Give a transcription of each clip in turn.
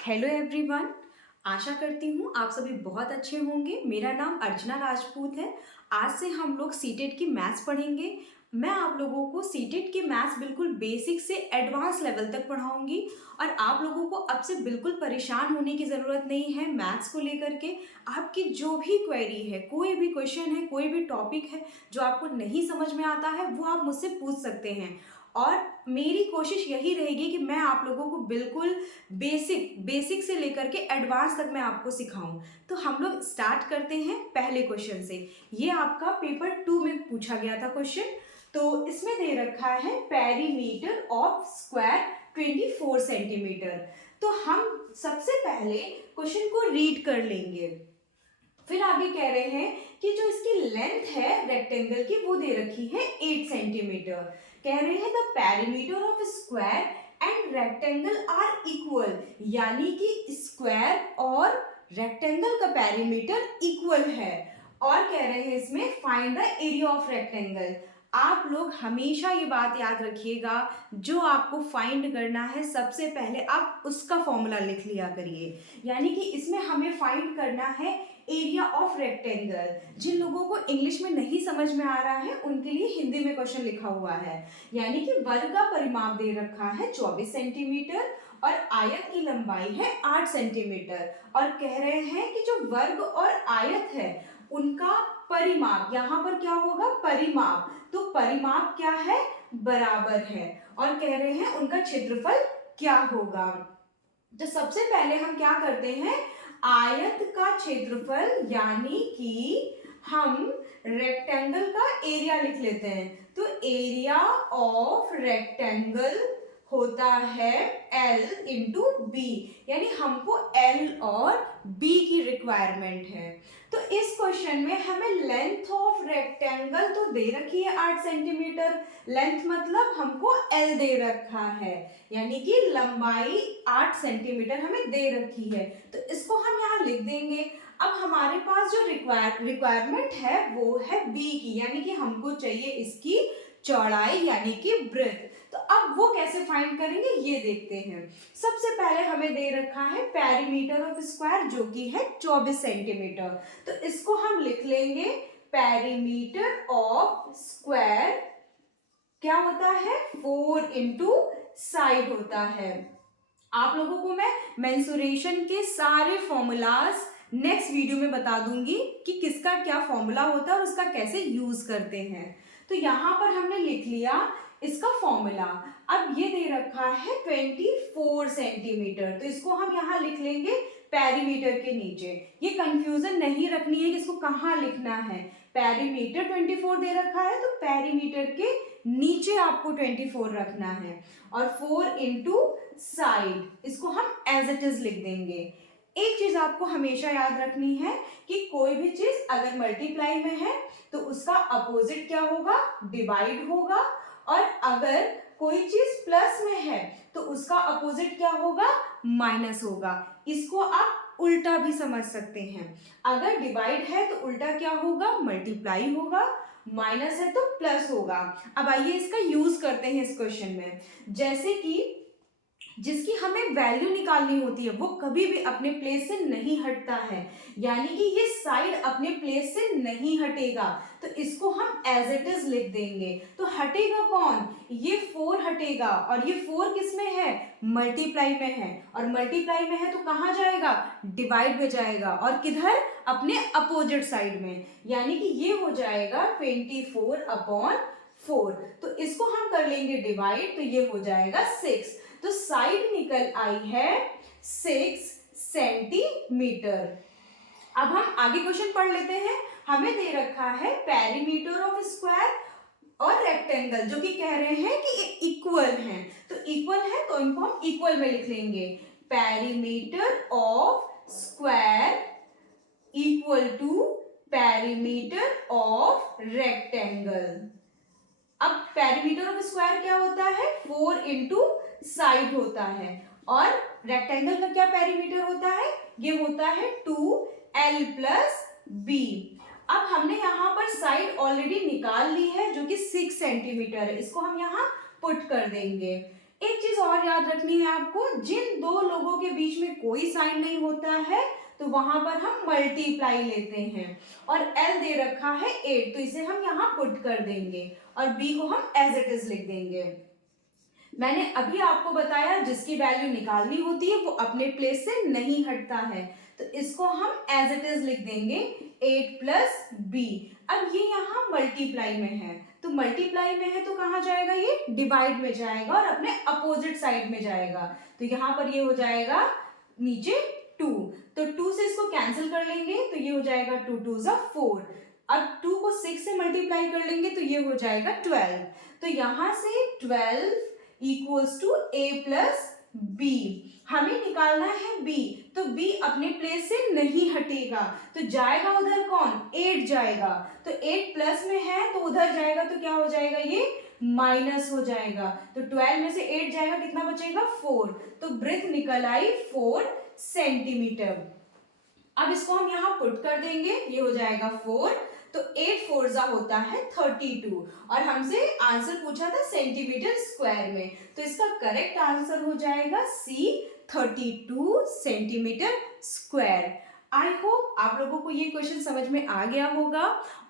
Hello everyone. आशा करती हूँ आप सभी बहुत अच्छे होंगे। मेरा नाम अर्चना राजपूत है। आज से हम लोग सीटेट की मैथ्स पढ़ेंगे। मैं आप लोगों को सीटेट की मैथ्स बिल्कुल बेसिक से एडवांस लेवल तक पढ़ाऊंगी और आप लोगों को अब से बिल्कुल परेशान होने की ज़रूरत नहीं है। मैथ्स को लेकर के आपकी जो भी क्वेरी है, कोई भी क्वेश्चन है, कोई भी टॉपिक है जो आपको नहीं समझ में आता है, वो आप मुझसे पूछ सकते हैं। और मेरी कोशिश यही रहेगी कि मैं आप लोगों को बिल्कुल बेसिक से लेकर के एडवांस तक मैं आपको सिखाऊं। तो हम लोग स्टार्ट करते हैं पहले क्वेश्चन से। ये आपका पेपर 2 में पूछा गया था क्वेश्चन। तो इसमें दे रखा है पेरीमीटर ऑफ स्क्वायर 24 सेंटीमीटर। तो हम सबसे पहले क्वेश्चन को रीड कर लेंगे। फिर आगे कह रहे हैं कि जो इसकी लेंथ है रेक्टेंगल की वो दे रखी है 8 सेंटीमीटर। कह रहे हैं the perimeter of square and rectangle are equal, यानी कि स्क्वायर और रेक्टेंगल का पेरीमीटर इक्वल है। और कह रहे हैं इसमें find the area of rectangle. आप लोग हमेशा ये बात याद रखिएगा, जो आपको फाइंड करना है सबसे पहले आप उसका फॉर्मूला लिख लिया करिए। यानी कि इसमें हमें फाइंड करना है एरिया ऑफ रेक्टेंगल। जिन लोगों को इंग्लिश में नहीं समझ में आ रहा है उनके लिए हिंदी में क्वेश्चन लिखा हुआ है। यानी कि वर्ग का परिमाप दे रखा है 24 सेंटीमीटर और आयत की लंबाई है 8 सेंटीमीटर। और कह रहे हैं कि जो वर्ग और आयत है उनका परिमाप, यहां पर क्या होगा, परिमाप। तो परिमाप क्या है, बराबर है। और कह रहे हैं उनका क्षेत्रफल क्या होगा। तो सबसे पहले हम क्या करते हैं, आयत का क्षेत्रफल यानी कि हम रेक्टेंगल का एरिया लिख लेते हैं। तो एरिया ऑफ रेक्टेंगल होता है L इंटू बी, यानी हमको L और B की रिक्वायरमेंट है। तो इस क्वेश्चन में हमें लेंथ ऑफ रेक्टेंगल तो दे रखी है 8 सेंटीमीटर, लेंथ मतलब हमको L दे रखा है, यानी कि लंबाई 8 सेंटीमीटर हमें दे रखी है। तो इसको हम यहाँ लिख देंगे। अब हमारे पास जो रिक्वायरमेंट है वो है बी की, यानी कि हमको चाहिए इसकी चौड़ाई यानी कि ब्रेथ। तो अब वो कैसे फाइंड करेंगे ये देखते हैं। सबसे पहले हमें दे रखा है पेरीमीटर ऑफ स्क्वायर जो कि है 24 सेंटीमीटर। तो इसको हम लिख लेंगे पेरीमीटर ऑफ स्क्वायर क्या होता है, 4 इंटू साइड होता है। आप लोगों को मैं मेंसुरेशन के सारे फॉर्मूलाज नेक्स्ट वीडियो में बता दूंगी कि किसका क्या फॉर्मूला होता है और उसका कैसे यूज करते हैं। तो यहां पर हमने लिख लिया इसका फॉर्मूला। अब ये दे रखा है 24 सेंटीमीटर, तो इसको हम यहां लिख लेंगे पेरीमीटर के नीचे। ये कंफ्यूजन नहीं रखनी है कि इसको कहाँ लिखना है। पेरीमीटर 24 दे रखा है तो पेरीमीटर के नीचे आपको 24 रखना है। और 4 इंटू साइड, इसको हम एज इट इज लिख देंगे। एक चीज आपको हमेशा याद रखनी है कि कोई भी चीज अगर मल्टीप्लाई में है तो उसका अपोजिट क्या होगा, डिवाइड होगा। और अगर कोई चीज प्लस में है तो उसका अपोजिट क्या होगा, माइनस होगा। इसको आप उल्टा भी समझ सकते हैं। अगर डिवाइड है तो उल्टा क्या होगा, मल्टीप्लाई होगा। माइनस है तो प्लस होगा। अब आइए इसका यूज करते हैं इस क्वेश्चन में। जैसे कि जिसकी हमें वैल्यू निकालनी होती है वो कभी भी अपने प्लेस से नहीं हटता है, यानी कि ये साइड अपने प्लेस से नहीं हटेगा। तो इसको हम एज इट इज लिख देंगे। तो हटेगा कौन, ये 4 हटेगा। और ये 4 किस में है, मल्टीप्लाई में है। और मल्टीप्लाई में है तो कहाँ जाएगा, डिवाइड में जाएगा। और किधर, अपने अपोजिट साइड में, यानी कि ये हो जाएगा 24/4। तो इसको हम कर लेंगे डिवाइड, तो ये हो जाएगा 6। तो साइड निकल आई है 6 सेंटीमीटर। अब हम आगे क्वेश्चन पढ़ लेते हैं। हमें दे रखा है पेरीमीटर ऑफ स्क्वायर और रेक्टेंगल जो कि कह रहे हैं कि ये इक्वल हैं। तो इक्वल है तो इनको हम इक्वल में लिख लेंगे। Perimeter of square equal to perimeter of rectangle. अब पेरीमीटर ऑफ स्क्वायर क्या होता है, 4 इंटू साइड होता है। और रेक्टेंगल का क्या पेरीमीटर होता है, ये होता है 2L प्लस बी। अब हमने यहां पर साइड ऑलरेडी निकाल ली है जो कि 6 सेंटीमीटर है। इसको हम यहां पुट कर देंगे। एक चीज और याद रखनी है आपको, जिन दो लोगों के बीच में कोई साइन नहीं होता है तो वहां पर हम मल्टीप्लाई लेते हैं, और L दे रखा है 8 तो इसे हम यहाँ पुट कर देंगे और B को हम एज इट इज लिख देंगे। मैंने अभी आपको बताया जिसकी वैल्यू निकालनी होती है वो अपने प्लेस से नहीं हटता है, तो इसको हम एज इट इज लिख देंगे 8 प्लस बी। अब ये यहाँ मल्टीप्लाई में है, तो मल्टीप्लाई में है तो कहाँ जाएगा, ये डिवाइड में जाएगा और अपने अपोजिट साइड में जाएगा, तो यहाँ पर ये हो जाएगा नीचे 2, तो 2 से इसको कैंसिल कर लेंगे तो ये हो जाएगा 2 2 ज़ा 4। अब 2 को 6 से मल्टीप्लाई कर लेंगे तो ये हो जाएगा 12, तो यहाँ से 12 equals to a plus B. हमें निकालना है b, तो b अपने प्लेस से नहीं हटेगा, तो जाएगा उधर कौन, 8 जाएगा, तो 8 प्लस में है तो उधर जाएगा तो क्या हो जाएगा, ये माइनस हो जाएगा, तो 12 में से 8 जाएगा, कितना बचेगा 4, तो वृत्त निकल आई 4 सेंटीमीटर। अब इसको हम यहाँ पुट कर देंगे, ये हो जाएगा 4, तो 8 4 जा होता है 32, और हमसे आंसर पूछा था सेंटीमीटर स्क्वायर में, तो इसका करेक्ट आंसर हो जाएगा सी 32 सेंटीमीटर स्क्वायर। आई होप आप लोगों को ये क्वेश्चन समझ में आ गया होगा,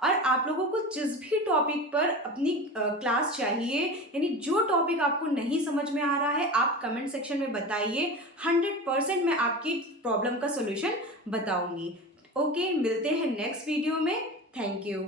और आप लोगों को जिस भी टॉपिक पर अपनी क्लास चाहिए, यानी जो टॉपिक आपको नहीं समझ में आ रहा है आप कमेंट सेक्शन में बताइए, 100% मैं आपकी प्रॉब्लम का सोल्यूशन बताऊंगी। ओके, मिलते हैं नेक्स्ट वीडियो में। Thank you.